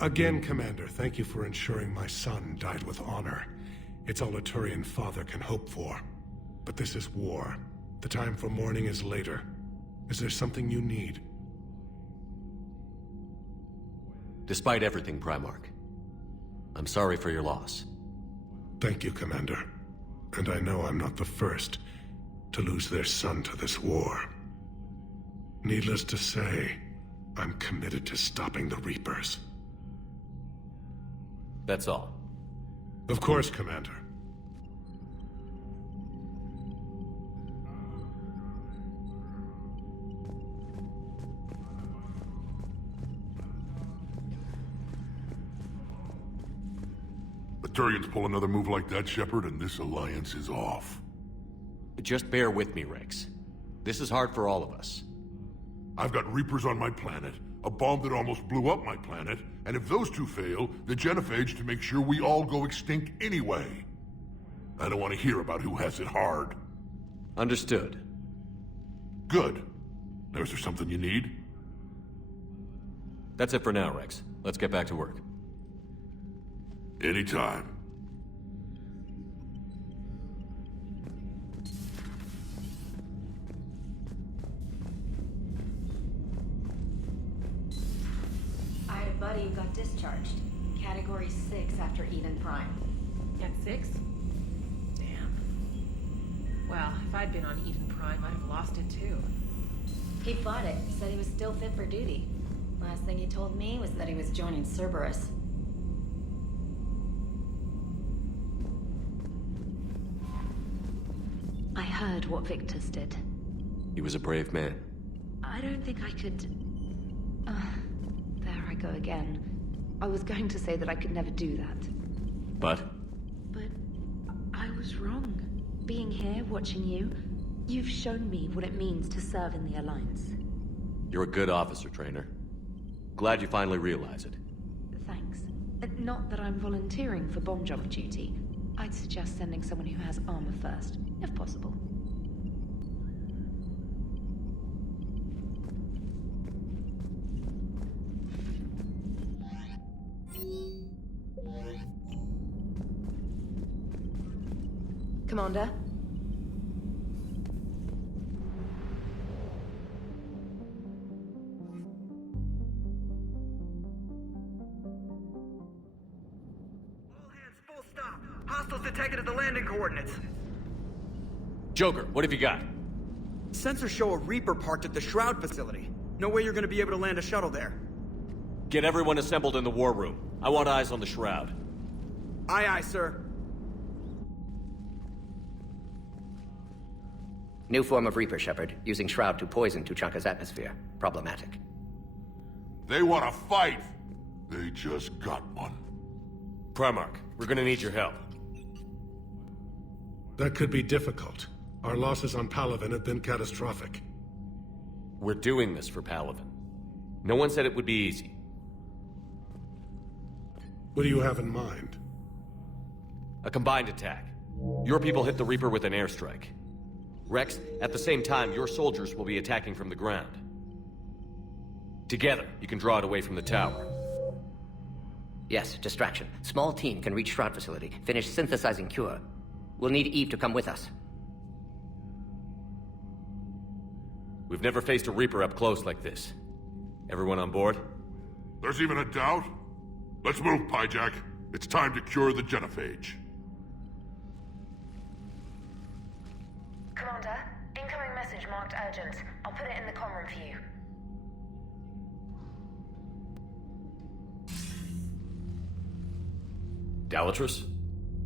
Again, Commander, thank you for ensuring my son died with honor. It's all a Turian father can hope for. But this is war. The time for mourning is later. Is there something you need? Despite everything, Primarch, I'm sorry for your loss. Thank you, Commander. And I know I'm not the first to lose their son to this war. Needless to say, I'm committed to stopping the Reapers. That's all. Of course, Commander. The Turians pull another move like that, Shepard, and this alliance is off. Just bear with me, Rex. This is hard for all of us. I've got Reapers on my planet, a bomb that almost blew up my planet, and if those two fail, the genophage to make sure we all go extinct anyway. I don't want to hear about who has it hard. Understood. Good. Now, is there something you need? That's it for now, Rex. Let's get back to work. Anytime. I had a buddy who got discharged. Category 6 after Eden Prime. At 6? Damn. Well, if I'd been on Eden Prime, I'd have lost it too. He fought it, said he was still fit for duty. Last thing he told me was that he was joining Cerberus. I heard what Victor's did. He was a brave man. I don't think I could... there I go again. I was going to say that I could never do that. But? But I was wrong. Being here, watching you, you've shown me what it means to serve in the Alliance. You're a good officer, Trainer. Glad you finally realize it. Thanks. Not that I'm volunteering for bomb job duty. I'd suggest sending someone who has armor first, if possible. Commander? Hostiles detected at the landing coordinates. Joker, what have you got? Sensors show a Reaper parked at the Shroud facility. No way you're gonna be able to land a shuttle there. Get everyone assembled in the war room. I want eyes on the Shroud. Aye, aye, sir. New form of Reaper, Shepard, using Shroud to poison Tuchanka's atmosphere. Problematic. They want to fight! They just got one. Primarch, we're gonna need your help. That could be difficult. Our losses on Palaven have been catastrophic. We're doing this for Palaven. No one said it would be easy. What do you have in mind? A combined attack. Your people hit the Reaper with an airstrike. Rex, at the same time, your soldiers will be attacking from the ground. Together, you can draw it away from the tower. Yes, distraction. Small team can reach Shroud facility, finish synthesizing cure. We'll need Eve to come with us. We've never faced a Reaper up close like this. Everyone on board? There's even a doubt? Let's move, Pyjack. It's time to cure the genophage. Commander, incoming message marked urgent. I'll put it in the comm room for you. Dalatrus?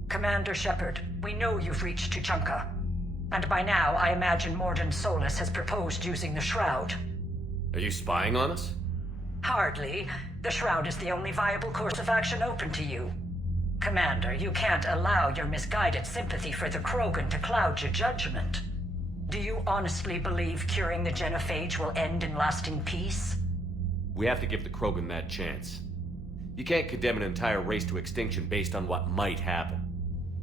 Commander Shepard, we know you've reached Tuchanka. And by now, I imagine Mordin Solus has proposed using the Shroud. Are you spying on us? Hardly. The Shroud is the only viable course of action open to you. Commander, you can't allow your misguided sympathy for the Krogan to cloud your judgment. Do you honestly believe curing the genophage will end in lasting peace? We have to give the Krogan that chance. You can't condemn an entire race to extinction based on what might happen.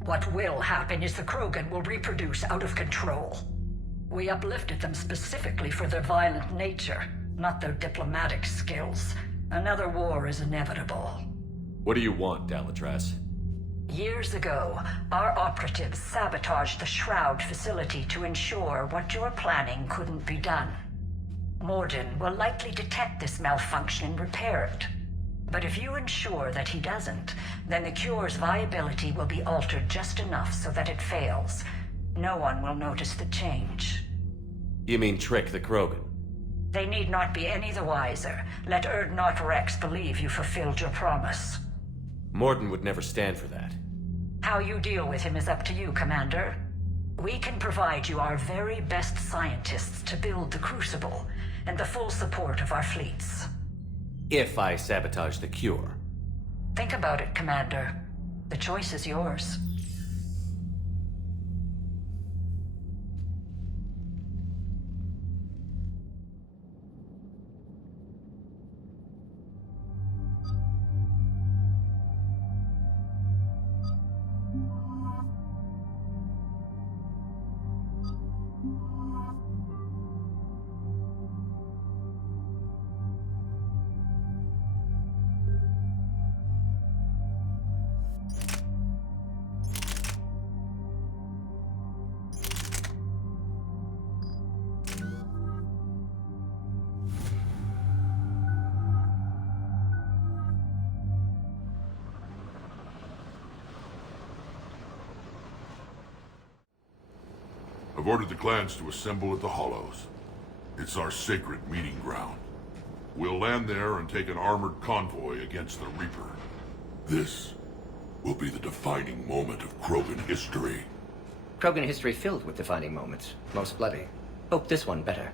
What will happen is the Krogan will reproduce out of control. We uplifted them specifically for their violent nature, not their diplomatic skills. Another war is inevitable. What do you want, Dalatras? Years ago, our operatives sabotaged the Shroud facility to ensure what you're planning couldn't be done. Morden will likely detect this malfunction and repair it. But if you ensure that he doesn't, then the cure's viability will be altered just enough so that it fails. No one will notice the change. You mean trick the Krogan? They need not be any the wiser. Let Urdnot Rex believe you fulfilled your promise. Morden would never stand for that. How you deal with him is up to you, Commander. We can provide you our very best scientists to build the Crucible, and the full support of our fleets. If I sabotage the cure. Think about it, Commander. The choice is yours. I've ordered the clans to assemble at the Hollows. It's our sacred meeting ground. We'll land there and take an armored convoy against the Reaper. This will be the defining moment of Krogan history. Krogan history filled with defining moments. Most bloody. Hope this one better.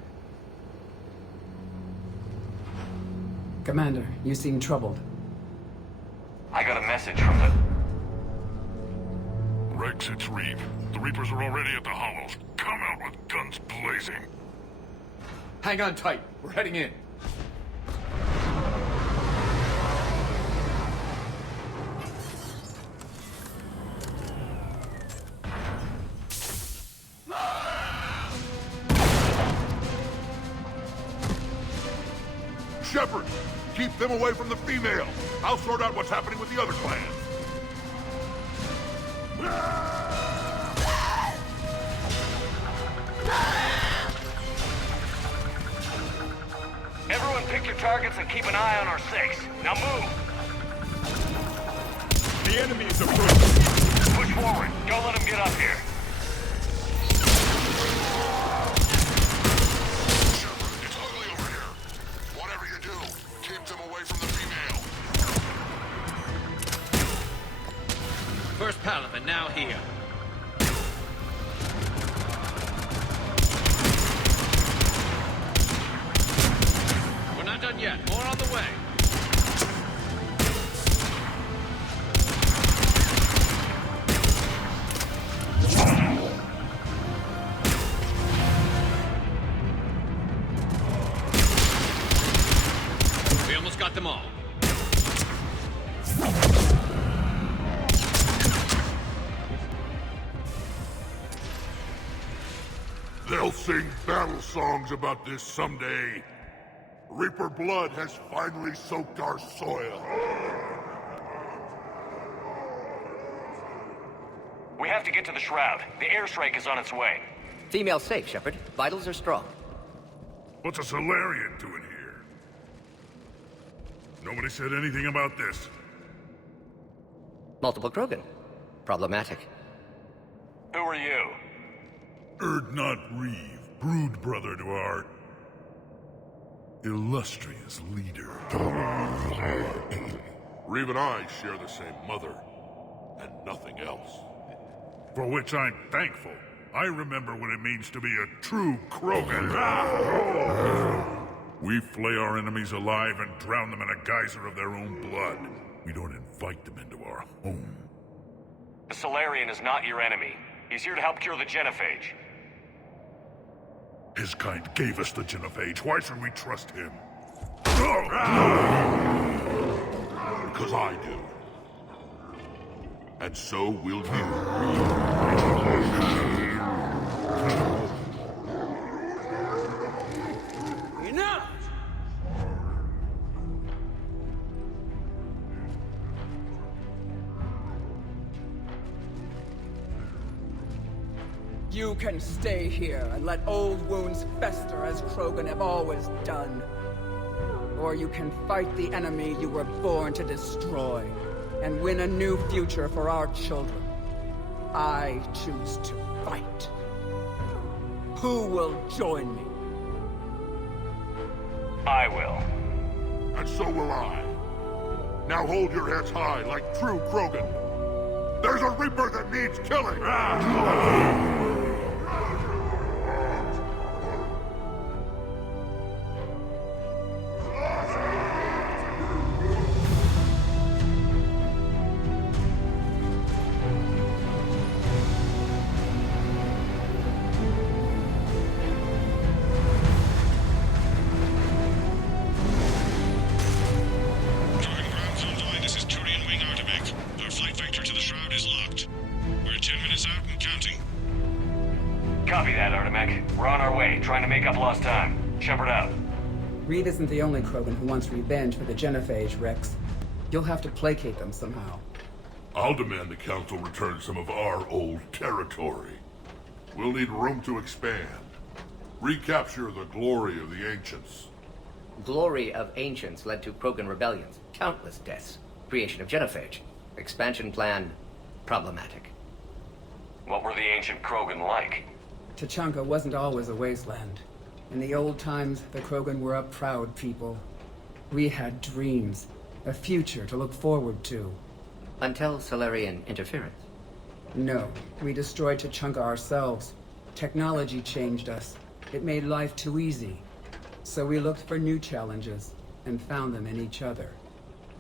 Commander, you seem troubled. I got a message from the... Rex, it's Reeve. The Reapers are already at the Hollows. Come out with guns blazing. Hang on tight. We're heading in. Shepard, keep them away from the female. I'll sort out what's happening with the other clans. Everyone pick your targets and keep an eye on our six. Now move! The enemy is approaching. Push forward. Don't let them get up here. Shepard, it's ugly over here. Whatever you do, keep them away from the female. First Paladin, now here. We're not done yet. More on the way. We almost got them all. They'll sing battle songs about this someday. Reaper blood has finally soaked our soil. We have to get to the Shroud. The airstrike is on its way. Female safe, Shepard. Vitals are strong. What's a Solarian doing here? Nobody said anything about this. Multiple Krogan. Problematic. Who are you? Urdnot Reeve, brood brother to our illustrious leader. Reeve and I share the same mother, and nothing else. For which I'm thankful. I remember what it means to be a true Krogan. We flay our enemies alive and drown them in a geyser of their own blood. We don't invite them into our home. The Solarian is not your enemy. He's here to help cure the genophage. His kind gave us the genophage. Why should we trust him? Because I do. And so will you. Enough! You can stay here and let old wounds fester as Krogan have always done. Or you can fight the enemy you were born to destroy, and win a new future for our children. I choose to fight. Who will join me? I will. And so will I. Now hold your heads high like true Krogan. There's a Reaper that needs killing! This is Turian Wing Artemek. Our flight vector to the Shroud is locked. We're 10 minutes out and counting. Copy that, Artemek. We're on our way, trying to make up lost time. Shepard out. Reed isn't the only Krogan who wants revenge for the Genophage, Rex. You'll have to placate them somehow. I'll demand the Council return some of our old territory. We'll need room to expand. Recapture the glory of the Ancients. Glory of Ancients led to Krogan rebellions, countless deaths, creation of Genophage. Expansion plan, problematic. What were the ancient Krogan like? Tachanka wasn't always a wasteland. In the old times, the Krogan were a proud people. We had dreams, a future to look forward to. Until Solarian interference. No, we destroyed Tachanka ourselves. Technology changed us. It made life too easy. So we looked for new challenges, and found them in each other.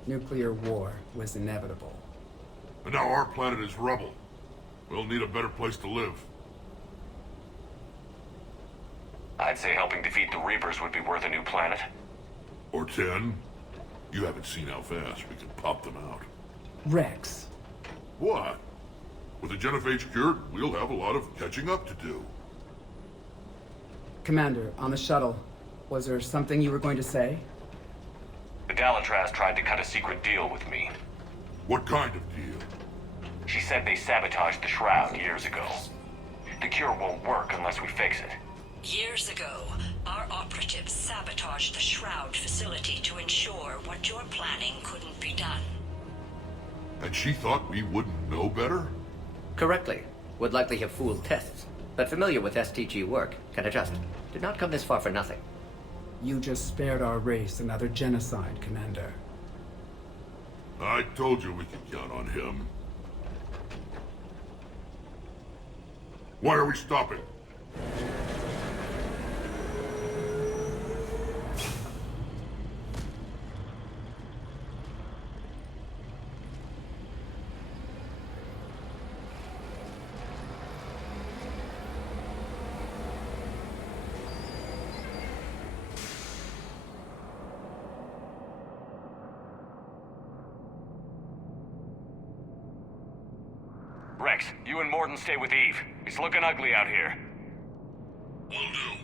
Nuclear war was inevitable. And now our planet is rubble. We'll need a better place to live. I'd say helping defeat the Reapers would be worth a new planet. Or 10. You haven't seen how fast we can pop them out. Rex. What? With the Genophage cured, we'll have a lot of catching up to do. Commander, on the shuttle, was there something you were going to say? The Dalatraz tried to cut a secret deal with me. What kind of deal? She said they sabotaged the Shroud years ago. The cure won't work unless we fix it. Years ago, our operatives sabotaged the Shroud facility to ensure what you're planning couldn't be done. And she thought we wouldn't know better? Correctly. Would likely have fooled tests. But familiar with STG work, can adjust. Did not come this far for nothing. You just spared our race another genocide, Commander. I told you we could count on him. Why are we stopping? Rex, you and Morden stay with Eve. It's looking ugly out here. Will do.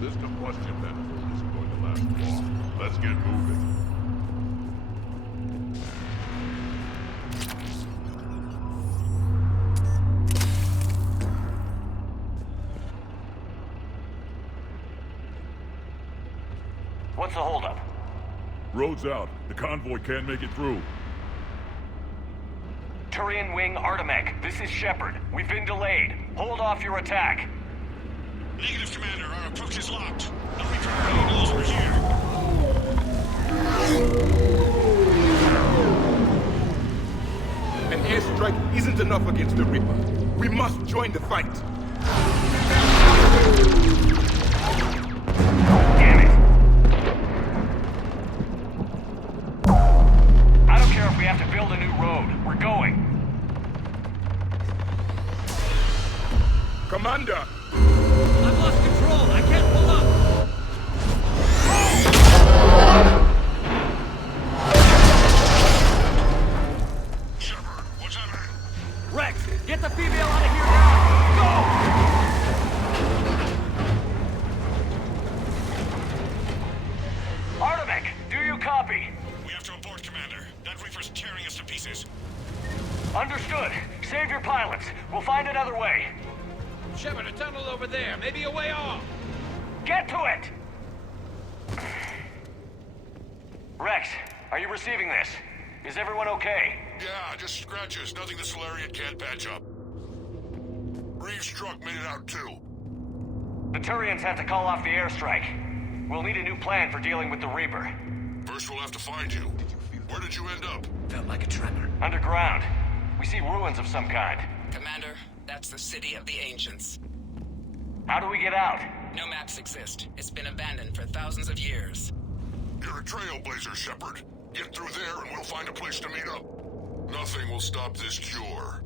This combustion manifold isn't going to last long. Let's get moving. What's the holdup? Road's out. The convoy can't make it through. Turian Wing Artemek, this is Shepard. We've been delayed. Hold off your attack. Negative, Commander. Our approach is locked. No Reaper really knows we're here. An airstrike isn't enough against the Reaper. We must join the fight. Damn it. I don't care if we have to build a new road. We're going. Commander! I've lost control. I can't pull up. Shepard, what's happening? Rex, get the female out of here now! Go! copy. We have to abort, Commander. That Reaper's tearing us to pieces. Understood. Save your pilots. We'll find another way. Shepard, a tunnel over there. Maybe a way off. Get to it! Rex, are you receiving this? Is everyone okay? Yeah, just scratches. Nothing the Solarian can't patch up. Reeves' truck made it out too. The Turians had to call off the airstrike. We'll need a new plan for dealing with the Reaper. First we'll have to find you. Where did you end up? Felt like a tremor. Underground. We see ruins of some kind. Commander, that's the City of the Ancients. How do we get out? No maps exist. It's been abandoned for thousands of years. You're a trailblazer, Shepard. Get through there and we'll find a place to meet up. Nothing will stop this cure.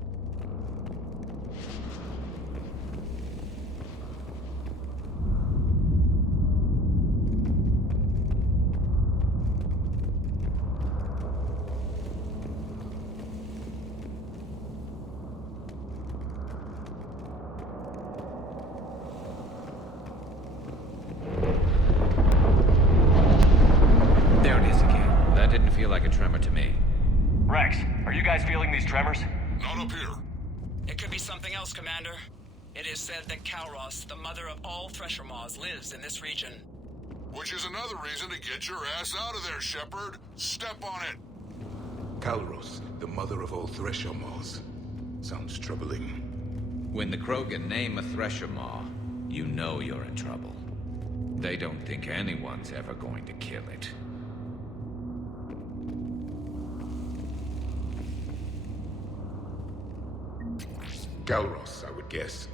Feel like a tremor to me. Rex, are you guys feeling these tremors? Not up here. It could be something else, Commander. It is said that Kalros, the mother of all Thresher Maws, lives in this region. Which is another reason to get your ass out of there, Shepard. Step on it. Kalros, the mother of all Thresher Maws. Sounds troubling. When the Krogan name a Thresher Maw, you know you're in trouble. They don't think anyone's ever going to kill it. Kalros, I would guess.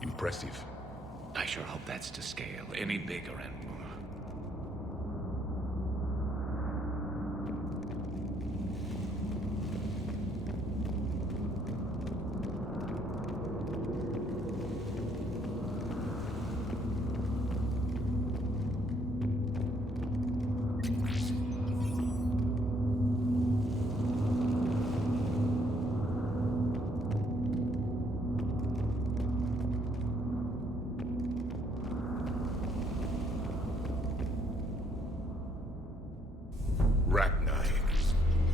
Impressive. I sure hope that's to scale. Any bigger and more.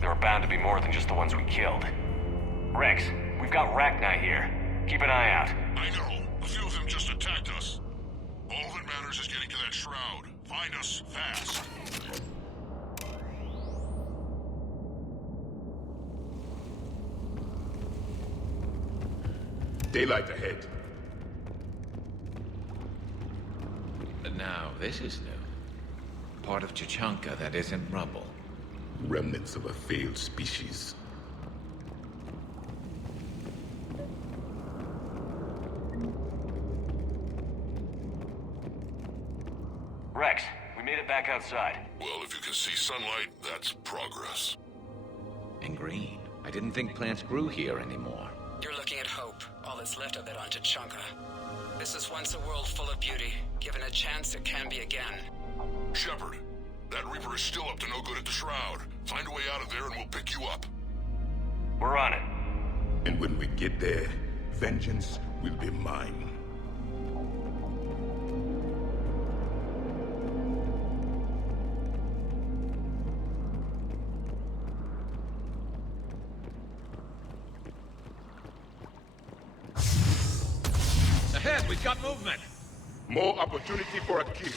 There are bound to be more than just the ones we killed. Rex, we've got Rachni here. Keep an eye out. I know. A few of them just attacked us. All that matters is getting to that shroud. Find us fast. Daylight ahead. Now, this is new. Part of Chichanka that isn't rubble. Remnants of a failed species. Rex, we made it back outside. Well, if you can see sunlight, that's progress. And green. I didn't think plants grew here anymore. You're looking at hope, all that's left of it on Chichanka. This is once a world full of beauty. Given a chance, it can be again. Shepard, that Reaper is still up to no good at the Shroud. Find a way out of there and we'll pick you up. We're on it. And when we get there, vengeance will be mine. Ahead, we've got movement. More opportunity for a kill.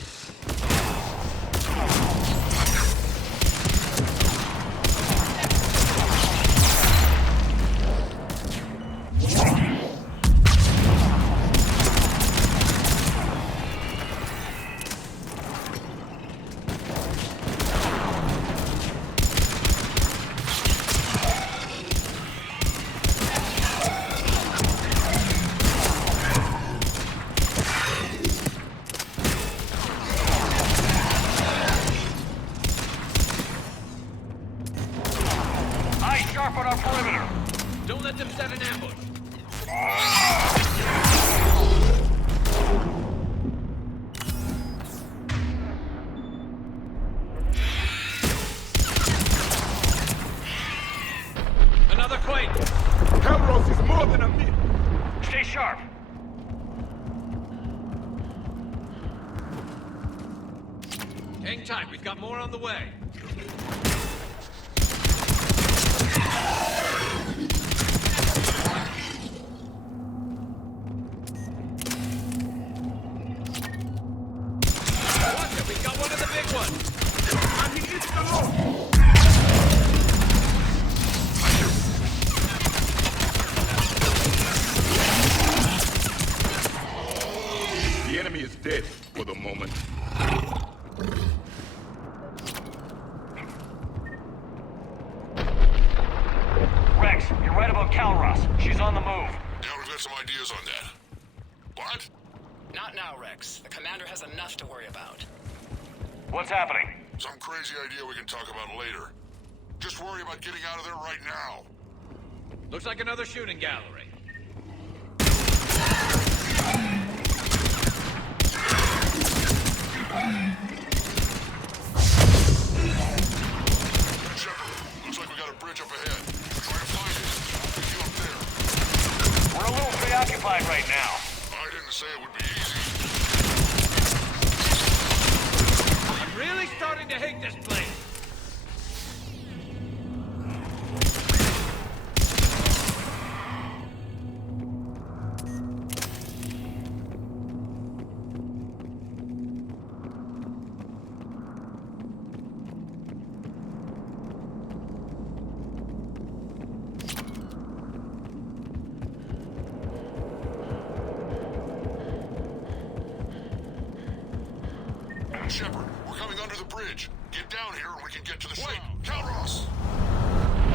Sharpen our perimeter. Don't let them set an ambush. Another quake. Kalros is more than a myth. Stay sharp. Hang tight, we've got more on the way. Watch it, we've got one of the big ones! The enemy is dead for the moment. Rex, you're right about Calros. She's on the move. Yeah, we've got some ideas on that. What? Not now, Rex. The commander has enough to worry about. What's happening? Some crazy idea we can talk about later. Just worry about getting out of there right now. Looks like another shooting gallery. Shepard, looks like we got a bridge up ahead. Try and find it. I'll pick you up there. We're a little preoccupied right now. I didn't say it would be easy. I'm really starting to hate this place. Shepard, we're coming under the bridge. Get down here and we can get to the ship. Calros!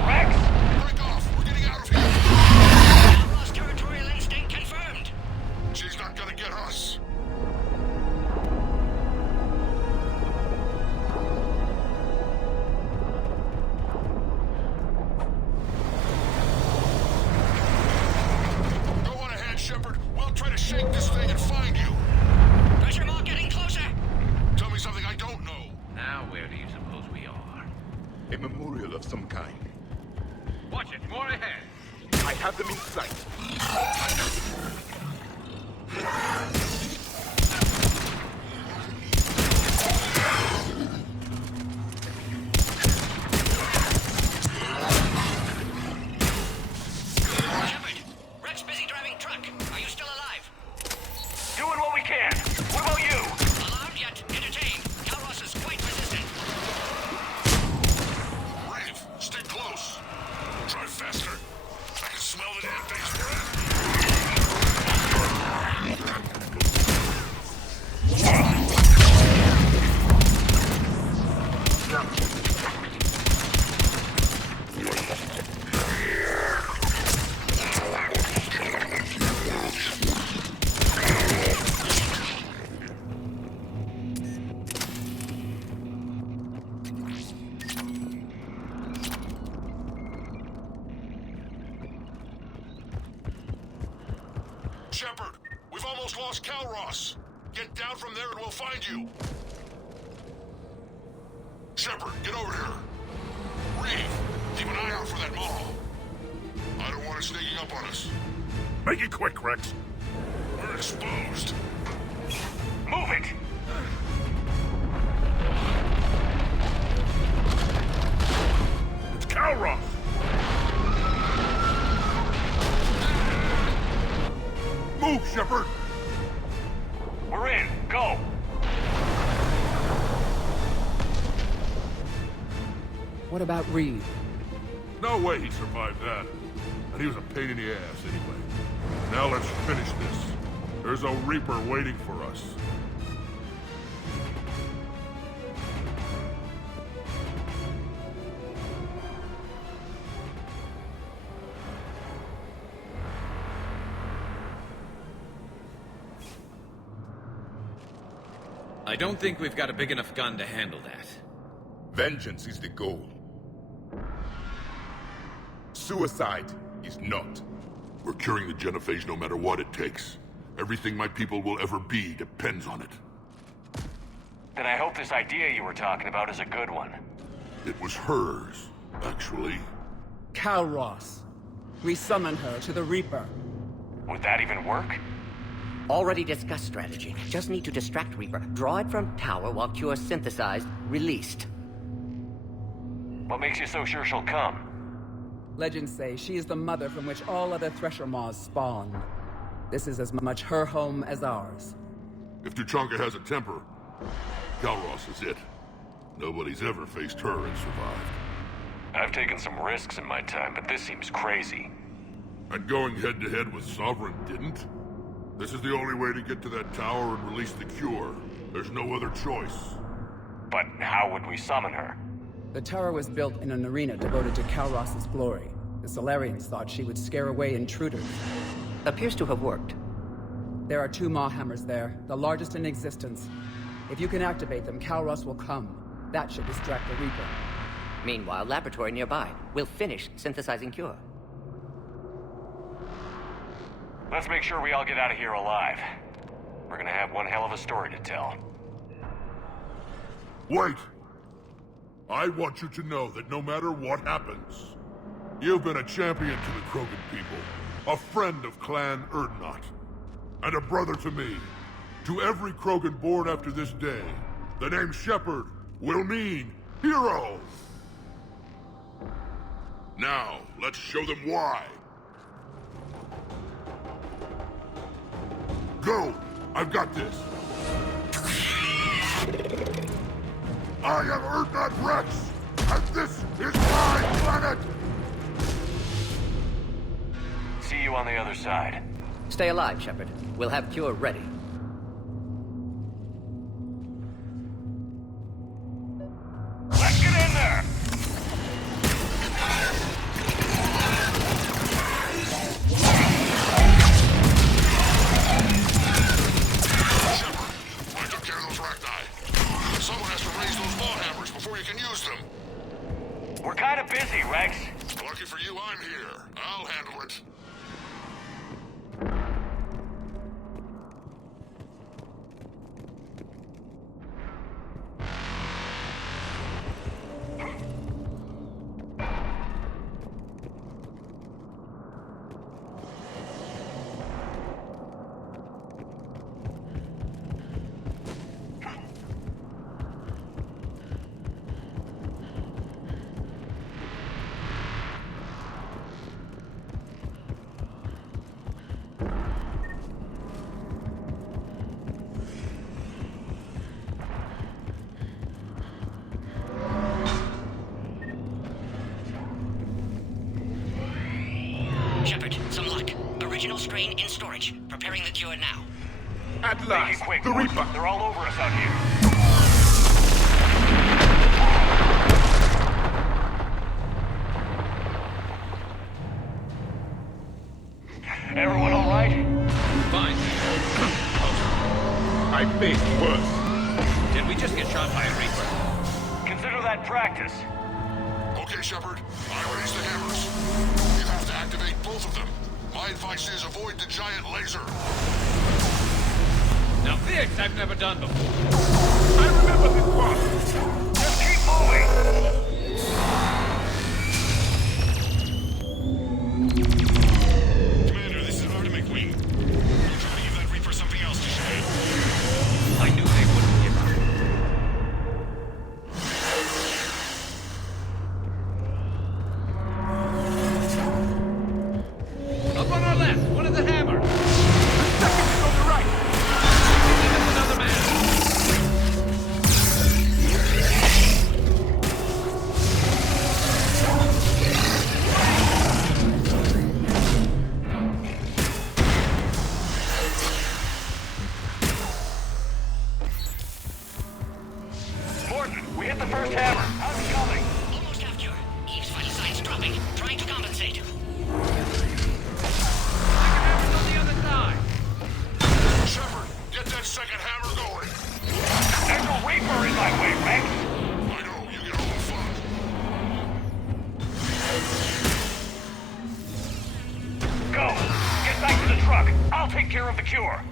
Rex! Break off! We're getting out of here! Calros territorial instinct confirmed. She's not gonna get us. Go on ahead, Shepard. We'll try to shake this thing and find you. Pressure mark getting closer. Tell me something I don't know. Now where do you suppose we are? A memorial of some kind. Watch it, more ahead. I have them in sight. Shepard, Rex busy driving truck. Are you still alive? Doing what we can. What about you? Alarmed yet entertained. Calros is quite resistant. Reeve, stay close. Drive faster. I can smell the damn thing's breath. Shepard, we've almost lost Calros. Get down from there and we'll find you. Shepard, get over here. Reeve, keep an eye out for that mall. I don't want it sneaking up on us. Make it quick, Rex. We're exposed. Move it! It's Calros. Move, Shepard! We're in. Go! What about Reed? No way he survived that. And he was a pain in the ass anyway. Now let's finish this. There's a Reaper waiting for us. I don't think we've got a big enough gun to handle that. Vengeance is the goal. Suicide is not. We're curing the genophage no matter what it takes. Everything my people will ever be depends on it. Then I hope this idea you were talking about is a good one. It was hers, actually. Calros. We summon her to the Reaper. Would that even work? Already discussed strategy. Just need to distract Reaper. Draw it from tower while Cure synthesized, released. What makes you so sure she'll come? Legends say she is the mother from which all other Thresher Maws spawn. This is as much her home as ours. If Tuchanka has a temper, Calros is it. Nobody's ever faced her and survived. I've taken some risks in my time, but this seems crazy. And going head-to-head with Sovereign didn't? This is the only way to get to that tower and release the cure. There's no other choice. But how would we summon her? The tower was built in an arena devoted to Calros' glory. The Solarians thought she would scare away intruders. Appears to have worked. There are 2 Maw hammers there, the largest in existence. If you can activate them, Calros will come. That should distract the Reaper. Meanwhile, laboratory nearby. We'll finish synthesizing Cure. Let's make sure we all get out of here alive. We're gonna have one hell of a story to tell. Wait! I want you to know that no matter what happens, you've been a champion to the Krogan people, a friend of Clan Erdnot, and a brother to me. To every Krogan born after this day, the name Shepard will mean hero! Now, let's show them why. Go! I've got this! I am Erdnot Rex, and this is my planet! See you on the other side. Stay alive, Shepard. We'll have Cure ready. Let's get in there! You can use them. We're kind of busy, Rex. Lucky for you, I'm here. I'll handle it. Shepard, some luck. Original strain in storage. Preparing the cure now. At last, make it quick, the Reaper. They're all over us out here. Everyone all right? Fine. I think worse. Did we just get shot by a Reaper? Consider that practice. Okay, Shepard. I raised the hammers. You have to activate both of them. My advice is avoid the giant laser. Now this I've never done before. I remember this one. Just keep moving. Commander, this is Artemis Wing. I'm trying to give that Reaper something else to shoot. I knew they wouldn't give up. Up on our left, one of the hammer. The second is on the right. There's another man. Morton, we hit the first hammer. How's it coming? Almost have cure. Eve's vital signs dropping. Trying to compensate. On the other side. Shepard, get that second hammer going. There's a Reaper in my way, Rex. I know, you get all the fun. Go. Get back to the truck. I'll take care of the cure.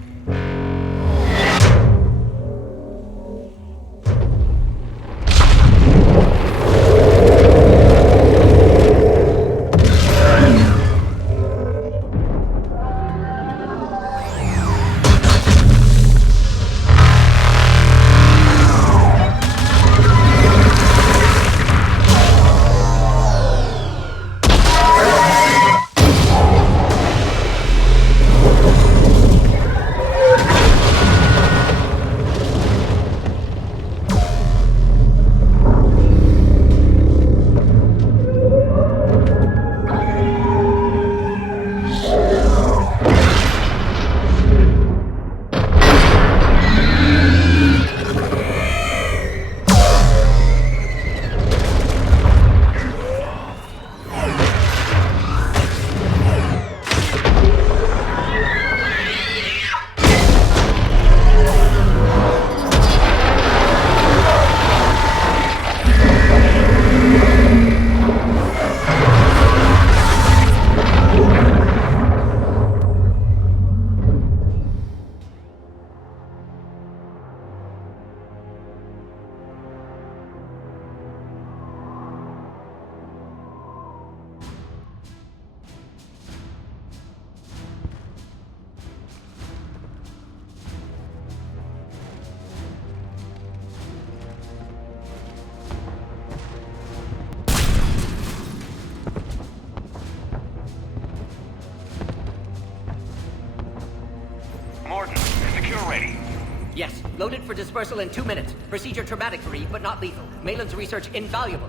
Loaded for dispersal in 2 minutes. Procedure traumatic for Eve, but not lethal. Malin's research invaluable.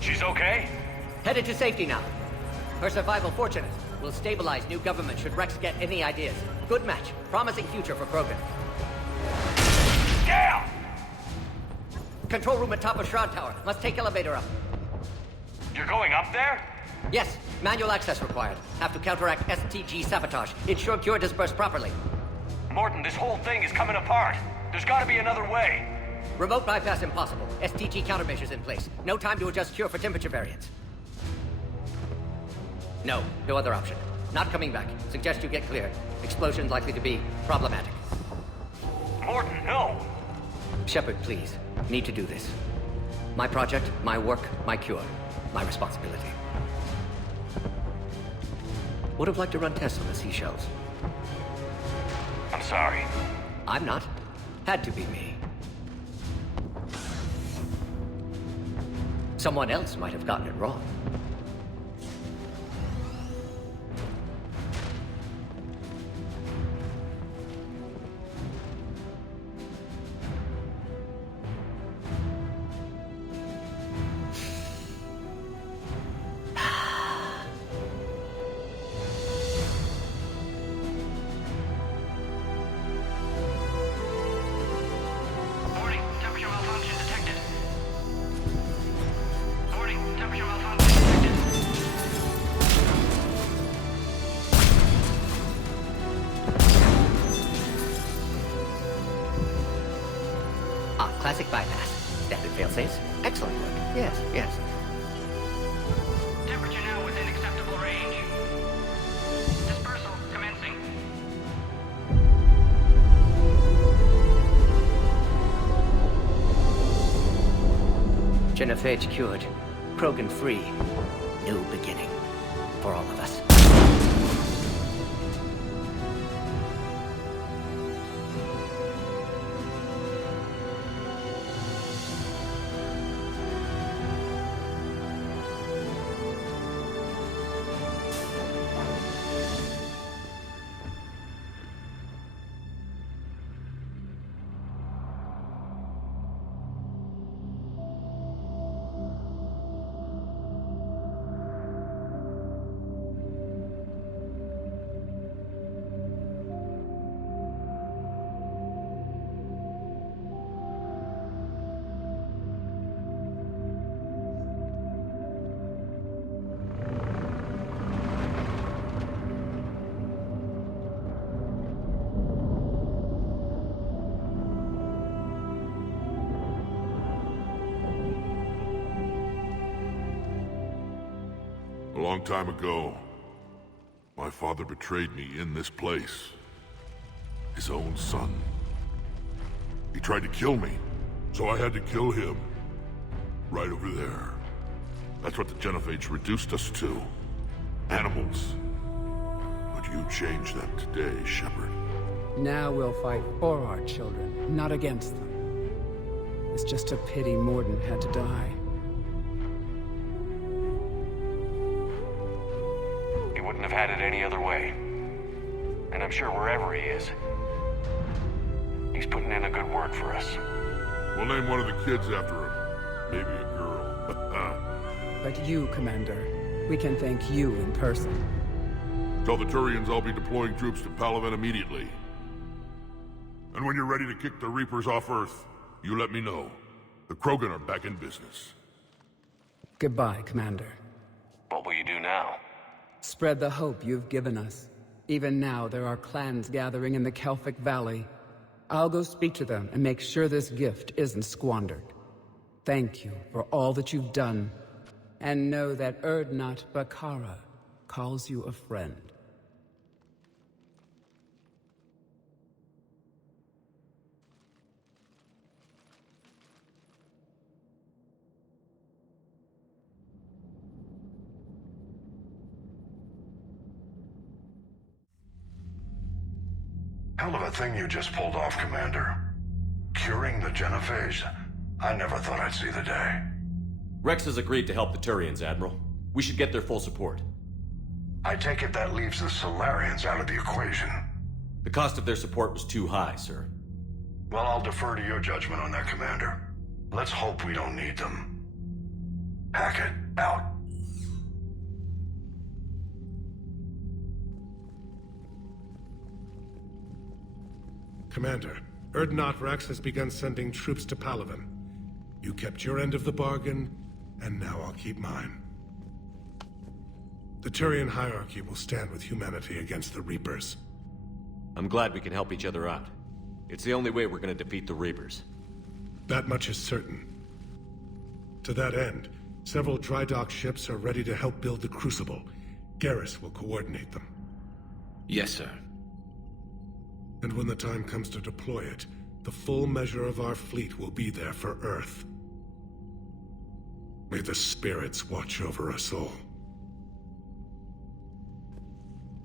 She's okay? Headed to safety now. Her survival fortunate. Will stabilize new government should Rex get any ideas. Good match. Promising future for Krogan. Gale! Control room at top of Shroud Tower. Must take elevator up. You're going up there? Yes. Manual access required. Have to counteract STG sabotage. Ensure cure dispersed properly. Morton, this whole thing is coming apart. There's gotta be another way. Remote bypass impossible. STG countermeasures in place. No time to adjust cure for temperature variance. No other option. Not coming back. Suggest you get clear. Explosion likely to be problematic. Morton, no! Shepard, please. Need to do this. My project, my work, my cure. My responsibility. Would have liked to run tests on the seashells. I'm sorry. I'm not. Had to be me. Someone else might have gotten it wrong. Warning, temperature malfunction detected. Warning, temperature malfunction detected. Classic bypass. Standard failsafes. Excellent work. Yes. Temperature now within acceptable range. Dispersal commencing. Genophage cured. Krogan free. New beginning. For all of us. A long time ago, my father betrayed me in this place. His own son. He tried to kill me, so I had to kill him. Right over there. That's what the Genophage reduced us to. Animals. But you changed that today, Shepard. Now we'll fight for our children, not against them. It's just a pity Morden had to die. He wouldn't have had it any other way. And I'm sure wherever he is, he's putting in a good word for us. We'll name one of the kids after him. Maybe a girl. But you, Commander, we can thank you in person. Tell the Turians I'll be deploying troops to Palaven immediately. And when you're ready to kick the Reapers off Earth, you let me know. The Krogan are back in business. Goodbye, Commander. What will you do now? Spread the hope you've given us. Even now, there are clans gathering in the Kelphic Valley. I'll go speak to them and make sure this gift isn't squandered. Thank you for all that you've done. And know that Erdnot Bakara calls you a friend. Hell of a thing you just pulled off, Commander. Curing the Genophage. I never thought I'd see the day. Rex has agreed to help the Turians, Admiral. We should get their full support. I take it that leaves the Solarians out of the equation. The cost of their support was too high, sir. Well, I'll defer to your judgment on that, Commander. Let's hope we don't need them. Hackett, out. Commander, Erdnot Rex has begun sending troops to Palaven. You kept your end of the bargain, and now I'll keep mine. The Turian hierarchy will stand with humanity against the Reapers. I'm glad we can help each other out. It's the only way we're gonna defeat the Reapers. That much is certain. To that end, several dry dock ships are ready to help build the Crucible. Garrus will coordinate them. Yes, sir. And when the time comes to deploy it, the full measure of our fleet will be there for Earth. May the spirits watch over us all.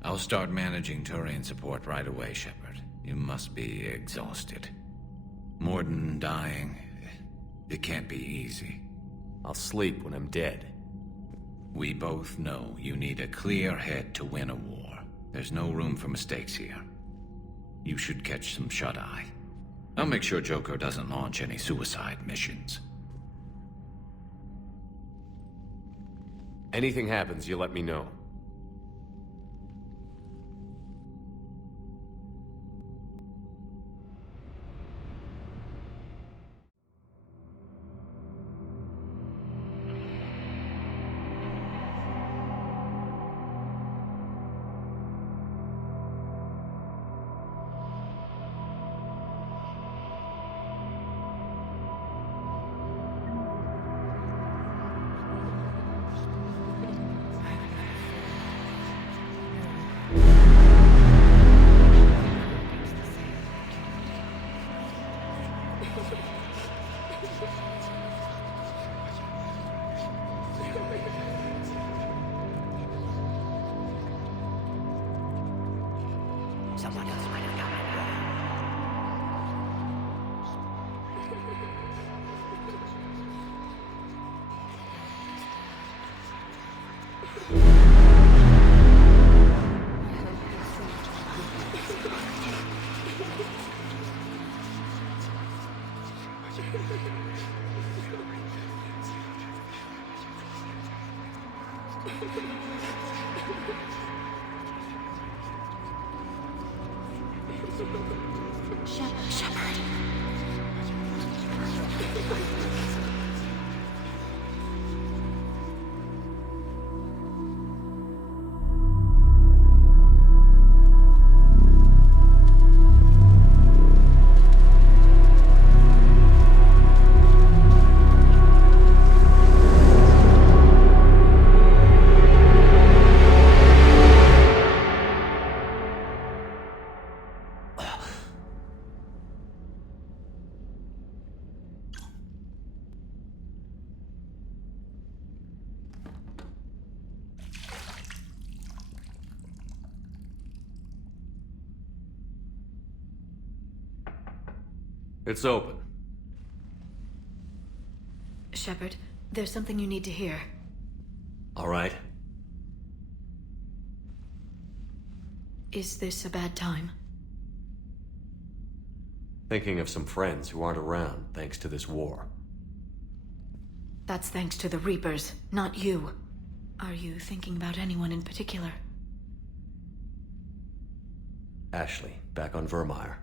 I'll start managing Turian support right away, Shepard. You must be exhausted. Morden dying, it can't be easy. I'll sleep when I'm dead. We both know you need a clear head to win a war. There's no room for mistakes here. You should catch some shut-eye. I'll make sure Joker doesn't launch any suicide missions. Anything happens, you let me know. Someone else might have gotten it wrong. Shepard. It's open. Shepard, there's something you need to hear. All right. Is this a bad time? Thinking of some friends who aren't around thanks to this war. That's thanks to the Reapers, not you. Are you thinking about anyone in particular? Ashley, back on Vermeer.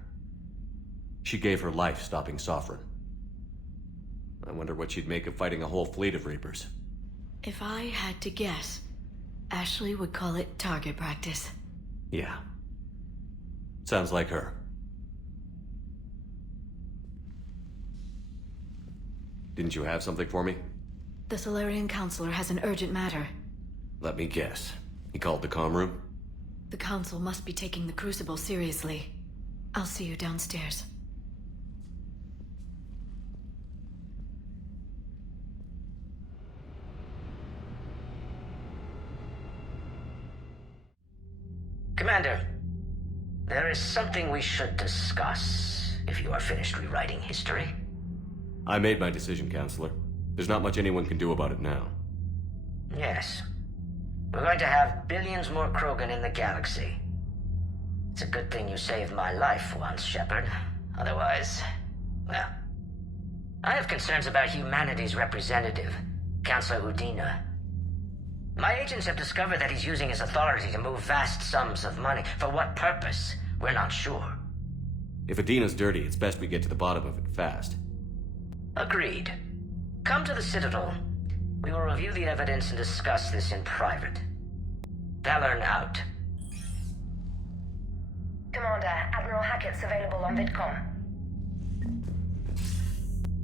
She gave her life stopping Sovereign. I wonder what she'd make of fighting a whole fleet of Reapers. If I had to guess, Ashley would call it target practice. Yeah. Sounds like her. Didn't you have something for me? The Solarian Counselor has an urgent matter. Let me guess. He called the comm room? The Council must be taking the Crucible seriously. I'll see you downstairs. Commander, there is something we should discuss, if you are finished rewriting history. I made my decision, Counselor. There's not much anyone can do about it now. Yes. We're going to have billions more Krogan in the galaxy. It's a good thing you saved my life once, Shepard. Otherwise, well, I have concerns about humanity's representative, Councillor Udina. My agents have discovered that he's using his authority to move vast sums of money. For what purpose? We're not sure. If Adina's dirty, it's best we get to the bottom of it fast. Agreed. Come to the Citadel. We will review the evidence and discuss this in private. Valorn out. Commander, Admiral Hackett's available on VidCom.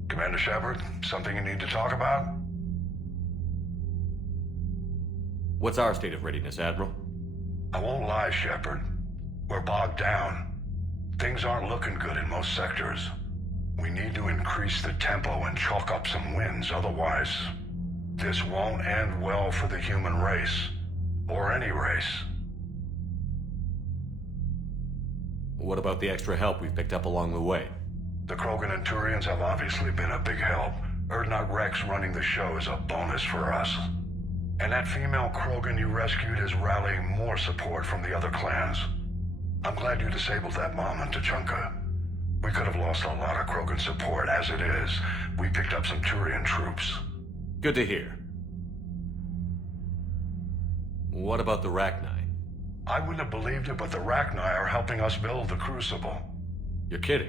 Commander Shepard, something you need to talk about? What's our state of readiness, Admiral? I won't lie, Shepard. We're bogged down. Things aren't looking good in most sectors. We need to increase the tempo and chalk up some wins, otherwise, this won't end well for the human race. Or any race. What about the extra help we've picked up along the way? The Krogan and Turians have obviously been a big help. Urdnot Rex running the show is a bonus for us. And that female Krogan you rescued is rallying more support from the other clans. I'm glad you disabled that bomb on Tuchanka. We could have lost a lot of Krogan support. As it is, we picked up some Turian troops. Good to hear. What about the Rachni? I wouldn't have believed it, but the Rachni are helping us build the Crucible. You're kidding.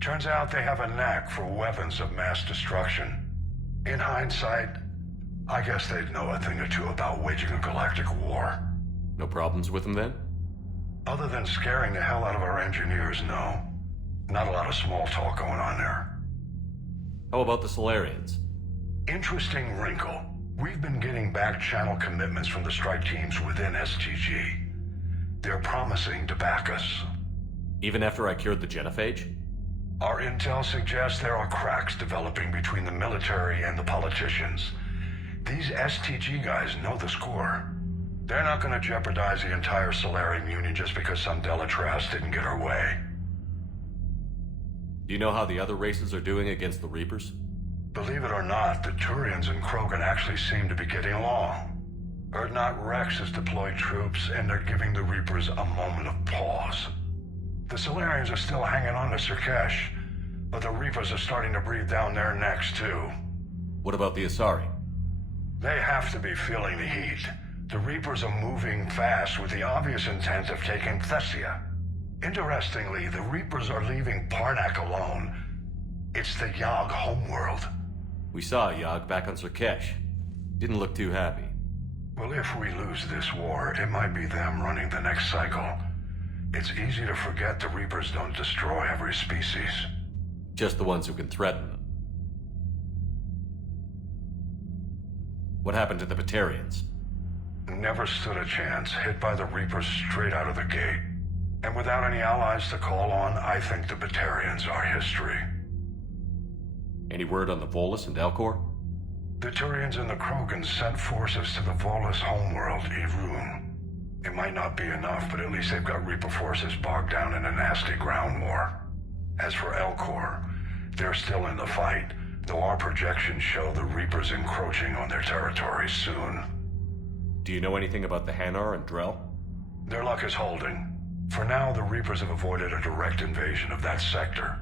Turns out they have a knack for weapons of mass destruction. In hindsight, I guess they'd know a thing or two about waging a galactic war. No problems with them then? Other than scaring the hell out of our engineers, no. Not a lot of small talk going on there. How about the Solarians? Interesting wrinkle. We've been getting back-channel commitments from the strike teams within STG. They're promising to back us. Even after I cured the genophage? Our intel suggests there are cracks developing between the military and the politicians. These STG guys know the score. They're not going to jeopardize the entire Solarian Union just because some Delatras didn't get our way. Do you know how the other races are doing against the Reapers? Believe it or not, the Turians and Krogan actually seem to be getting along. Urdnot Rex has deployed troops, and they're giving the Reapers a moment of pause. The Solarians are still hanging on to Surkesh, but the Reapers are starting to breathe down their necks, too. What about the Asari? They have to be feeling the heat. The Reapers are moving fast with the obvious intent of taking Thessia. Interestingly, the Reapers are leaving Parnak alone. It's the Yogg homeworld. We saw Yogg back on Surkesh. Didn't look too happy. Well, if we lose this war, it might be them running the next cycle. It's easy to forget the Reapers don't destroy every species. Just the ones who can threaten them. What happened to the Batarians? Never stood a chance, hit by the Reapers straight out of the gate. And without any allies to call on, I think the Batarians are history. Any word on the Volus and Elcor? The Turians and the Krogans sent forces to the Volus homeworld, Irun. It might not be enough, but at least they've got Reaper forces bogged down in a nasty ground war. As for Elcor, they're still in the fight, though our projections show the Reapers encroaching on their territory soon. Do you know anything about the Hanar and Drell? Their luck is holding. For now, the Reapers have avoided a direct invasion of that sector.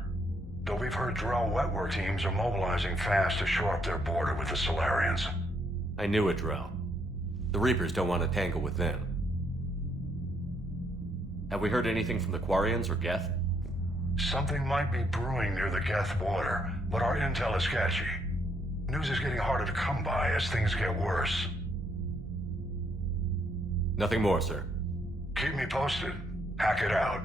Though we've heard Drell wetwork teams are mobilizing fast to shore up their border with the Solarians. I knew it, Drell. The Reapers don't want to tangle with them. Have we heard anything from the Quarians or Geth? Something might be brewing near the Geth border, but our intel is sketchy. News is getting harder to come by as things get worse. Nothing more, sir. Keep me posted. Hack it out.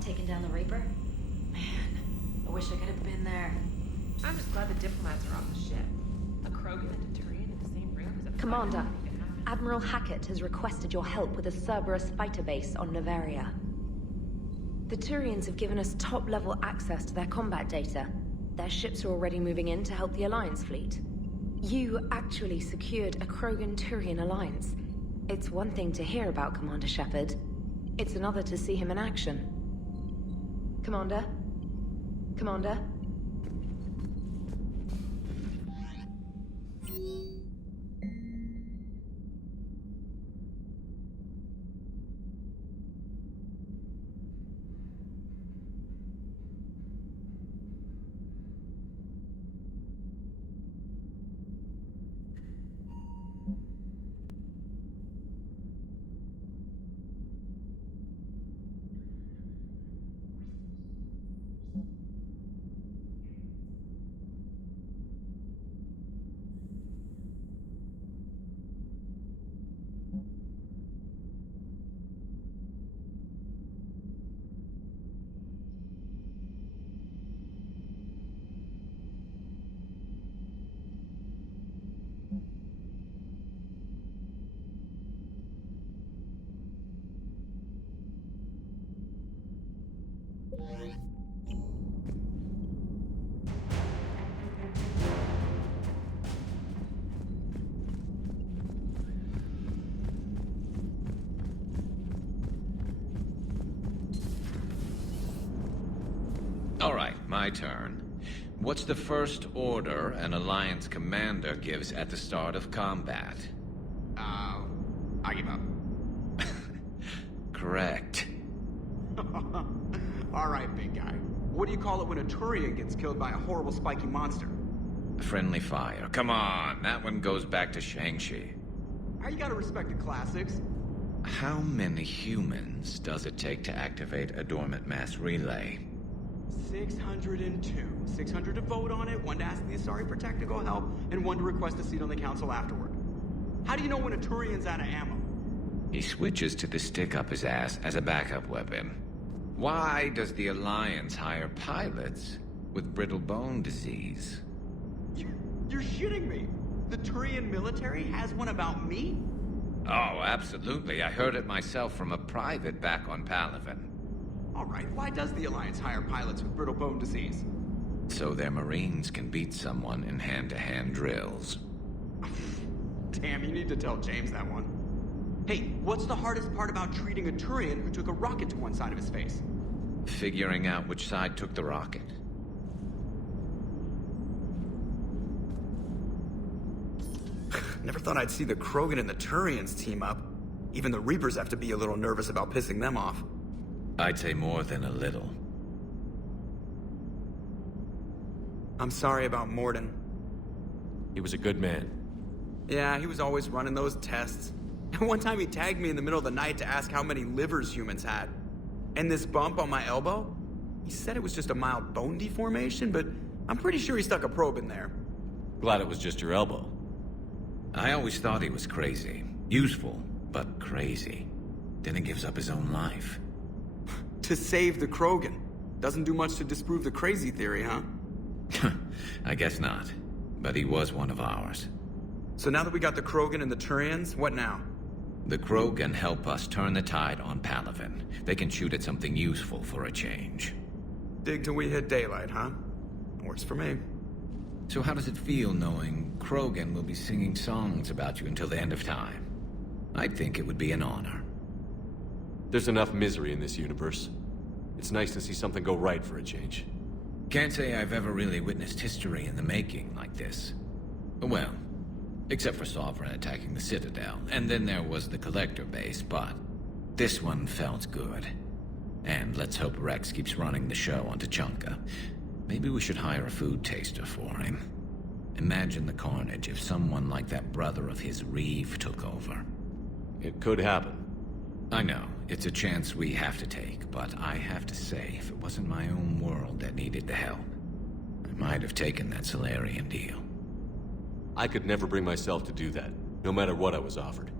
Taking down the Reaper? Man, I wish I could have been there. I'm just glad the diplomats are off the ship. A Krogan and a Turian in the same room is a... Commander, Admiral Hackett has requested your help with a Cerberus fighter base on Novaria. The Turians have given us top-level access to their combat data. Their ships are already moving in to help the Alliance fleet. You actually secured a Krogan-Turian alliance. It's one thing to hear about Commander Shepard. It's another to see him in action. Commander? Commander? All right, my turn. What's the first order an Alliance commander gives at the start of combat? I give up. Correct. Alright, big guy. What do you call it when a Turian gets killed by a horrible spiky monster? Friendly fire. Come on, that one goes back to Shang-Chi. How you gotta respect the classics? How many humans does it take to activate a dormant mass relay? 602. 600 to vote on it, 1 to ask the Asari for technical help, and 1 to request a seat on the council afterward. How do you know when a Turian's out of ammo? He switches to the stick up his ass as a backup weapon. Why does the Alliance hire pilots with brittle bone disease? You're shitting me! The Turian military has one about me? Oh, absolutely. I heard it myself from a private back on Palaven. Alright, why does the Alliance hire pilots with brittle bone disease? So their Marines can beat someone in hand-to-hand drills. Damn, you need to tell James that one. Hey, what's the hardest part about treating a Turian who took a rocket to one side of his face? Figuring out which side took the rocket. Never thought I'd see the Krogan and the Turians team up. Even the Reapers have to be a little nervous about pissing them off. I'd say more than a little. I'm sorry about Morden. He was a good man. Yeah, he was always running those tests. And one time he tagged me in the middle of the night to ask how many livers humans had. And this bump on my elbow? He said it was just a mild bone deformation, but I'm pretty sure he stuck a probe in there. Glad it was just your elbow. I always thought he was crazy. Useful, but crazy. Then he gives up his own life. To save the Krogan. Doesn't do much to disprove the crazy theory, huh? I guess not. But he was one of ours. So now that we got the Krogan and the Turians, what now? The Krogan help us turn the tide on Palaven. They can shoot at something useful for a change. Dig till we hit daylight, huh? Works for me. So how does it feel knowing Krogan will be singing songs about you until the end of time? I'd think it would be an honor. There's enough misery in this universe. It's nice to see something go right for a change. Can't say I've ever really witnessed history in the making like this. Well, except for Sovereign attacking the Citadel, and then there was the Collector base, but this one felt good. And let's hope Rex keeps running the show on Tuchanka. Maybe we should hire a food taster for him. Imagine the carnage if someone like that brother of his, Reeve, took over. It could happen. I know, it's a chance we have to take, but I have to say, if it wasn't my own world that needed the help, I might have taken that Solarian deal. I could never bring myself to do that, no matter what I was offered.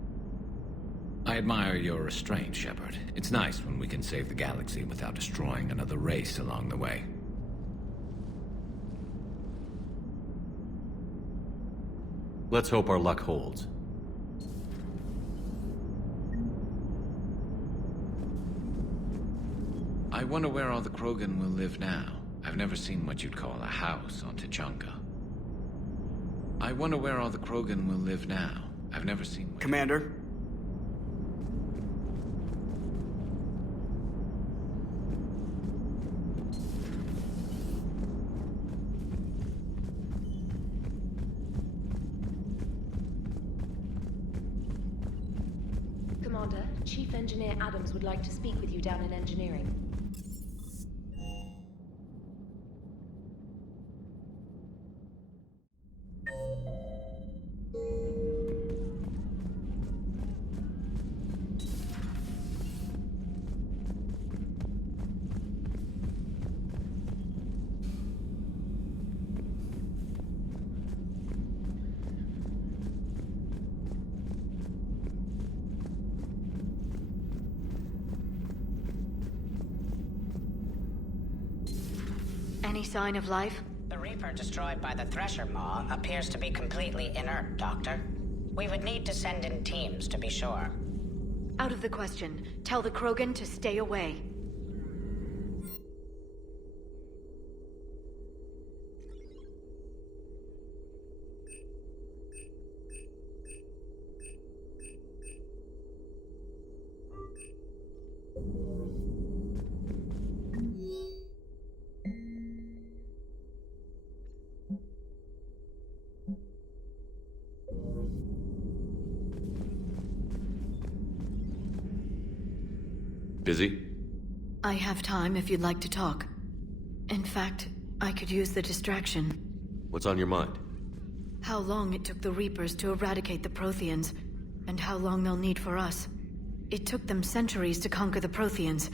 I admire your restraint, Shepard. It's nice when we can save the galaxy without destroying another race along the way. Let's hope our luck holds. I wonder where all the Krogan will live now. I've never seen what you'd call a house on Tuchanka. I wonder where all the Krogan will live now. I've never seen... Commander? Commander, Chief Engineer Adams would like to speak with you down in engineering. Any sign of life? The Reaper destroyed by the Thresher Maw appears to be completely inert, Doctor. We would need to send in teams to be sure. Out of the question. Tell the Krogan to stay away. Busy? I have time if you'd like to talk. In fact, I could use the distraction. What's on your mind? How long it took the Reapers to eradicate the Protheans, and how long they'll need for us. It took them centuries to conquer the Protheans.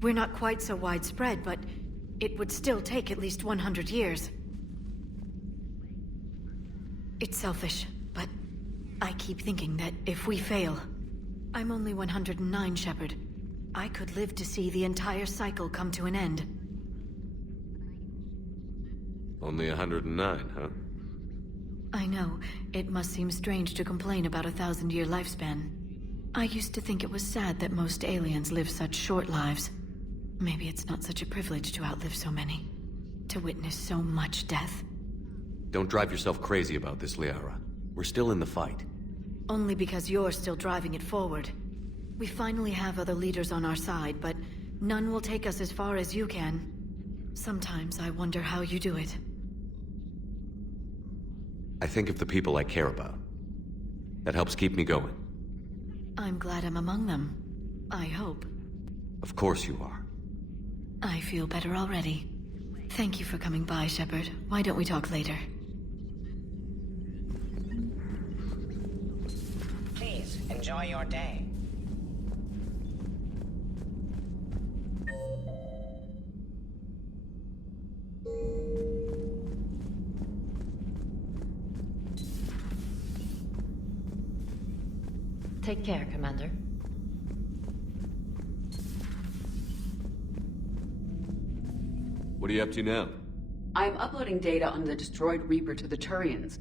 We're not quite so widespread, but it would still take at least 100 years. It's selfish, but I keep thinking that if we fail... I'm only 109, Shepard. I could live to see the entire cycle come to an end. Only 109, huh? I know. It must seem strange to complain about a 1,000-year lifespan. I used to think it was sad that most aliens live such short lives. Maybe it's not such a privilege to outlive so many. To witness so much death. Don't drive yourself crazy about this, Liara. We're still in the fight. Only because you're still driving it forward. We finally have other leaders on our side, but none will take us as far as you can. Sometimes I wonder how you do it. I think of the people I care about. That helps keep me going. I'm glad I'm among them. I hope. Of course you are. I feel better already. Thank you for coming by, Shepard. Why don't we talk later? Please, enjoy your day. Take care, Commander. What are you up to now? I'm uploading data on the destroyed Reaper to the Turians.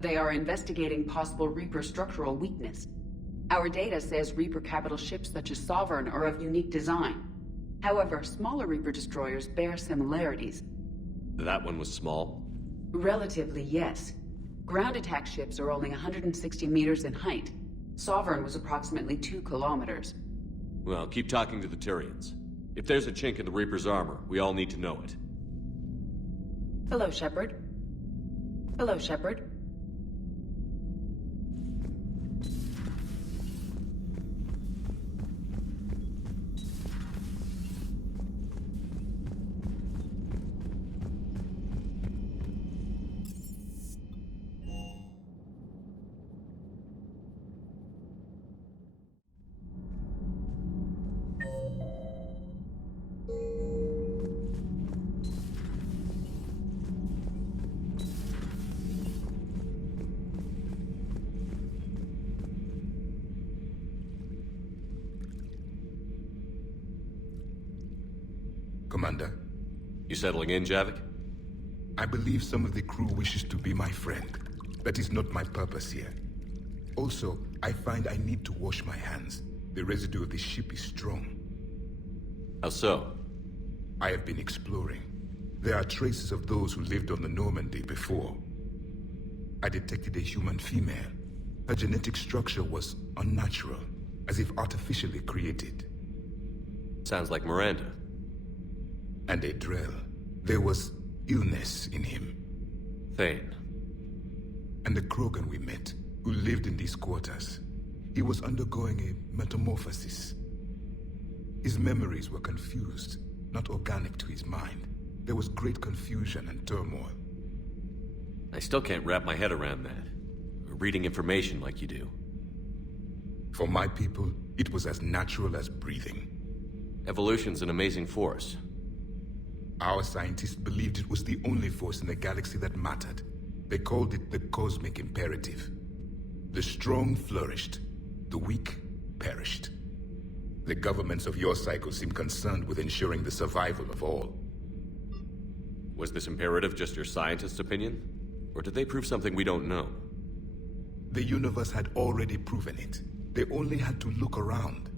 They are investigating possible Reaper structural weakness. Our data says Reaper capital ships such as Sovereign are of unique design. However, smaller Reaper destroyers bear similarities. That one was small? Relatively, yes. Ground attack ships are only 160 meters in height. Sovereign was approximately 2 kilometers. Well, keep talking to the Turians. If there's a chink in the Reaper's armor, we all need to know it. Hello, Shepard. Hello, Shepard. Commander? You settling in, Javik? I believe some of the crew wishes to be my friend. That is not my purpose here. Also, I find I need to wash my hands. The residue of the ship is strong. How so? I have been exploring. There are traces of those who lived on the Normandy before. I detected a human female. Her genetic structure was unnatural, as if artificially created. Sounds like Miranda. And a Drell. There was illness in him. Thane. And the Krogan we met, who lived in these quarters. He was undergoing a metamorphosis. His memories were confused, not organic to his mind. There was great confusion and turmoil. I still can't wrap my head around that. Reading information like you do. For my people, it was as natural as breathing. Evolution's an amazing force. Our scientists believed it was the only force in the galaxy that mattered. They called it the cosmic imperative. The strong flourished, the weak perished. The governments of your cycle seem concerned with ensuring the survival of all. Was this imperative just your scientist's opinion? Or did they prove something we don't know? The universe had already proven it. They only had to look around.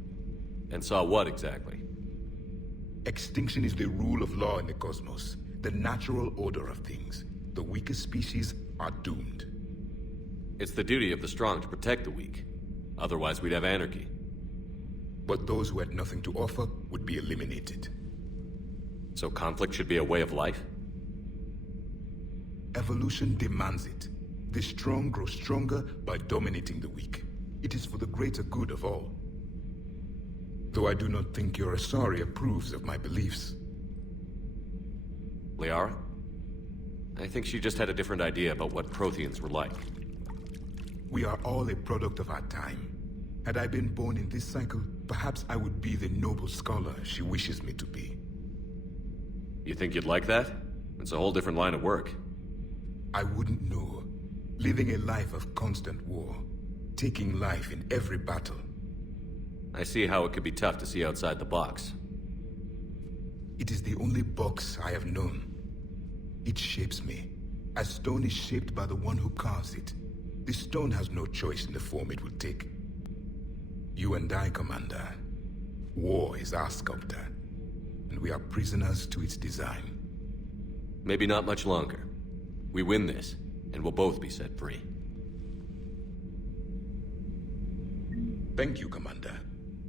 And saw what exactly? Extinction is the rule of law in the cosmos, the natural order of things. The weakest species are doomed. It's the duty of the strong to protect the weak. Otherwise, we'd have anarchy. But those who had nothing to offer would be eliminated. So conflict should be a way of life? Evolution demands it. The strong grow stronger by dominating the weak. It is for the greater good of all. Though I do not think your Asari approves of my beliefs. Liara? I think she just had a different idea about what Protheans were like. We are all a product of our time. Had I been born in this cycle, perhaps I would be the noble scholar she wishes me to be. You think you'd like that? It's a whole different line of work. I wouldn't know. Living a life of constant war. Taking life in every battle. I see how it could be tough to see outside the box. It is the only box I have known. It shapes me, as stone is shaped by the one who carves it. The stone has no choice in the form it will take. You and I, Commander. War is our sculptor, and we are prisoners to its design. Maybe not much longer. We win this, and we'll both be set free. Thank you, Commander.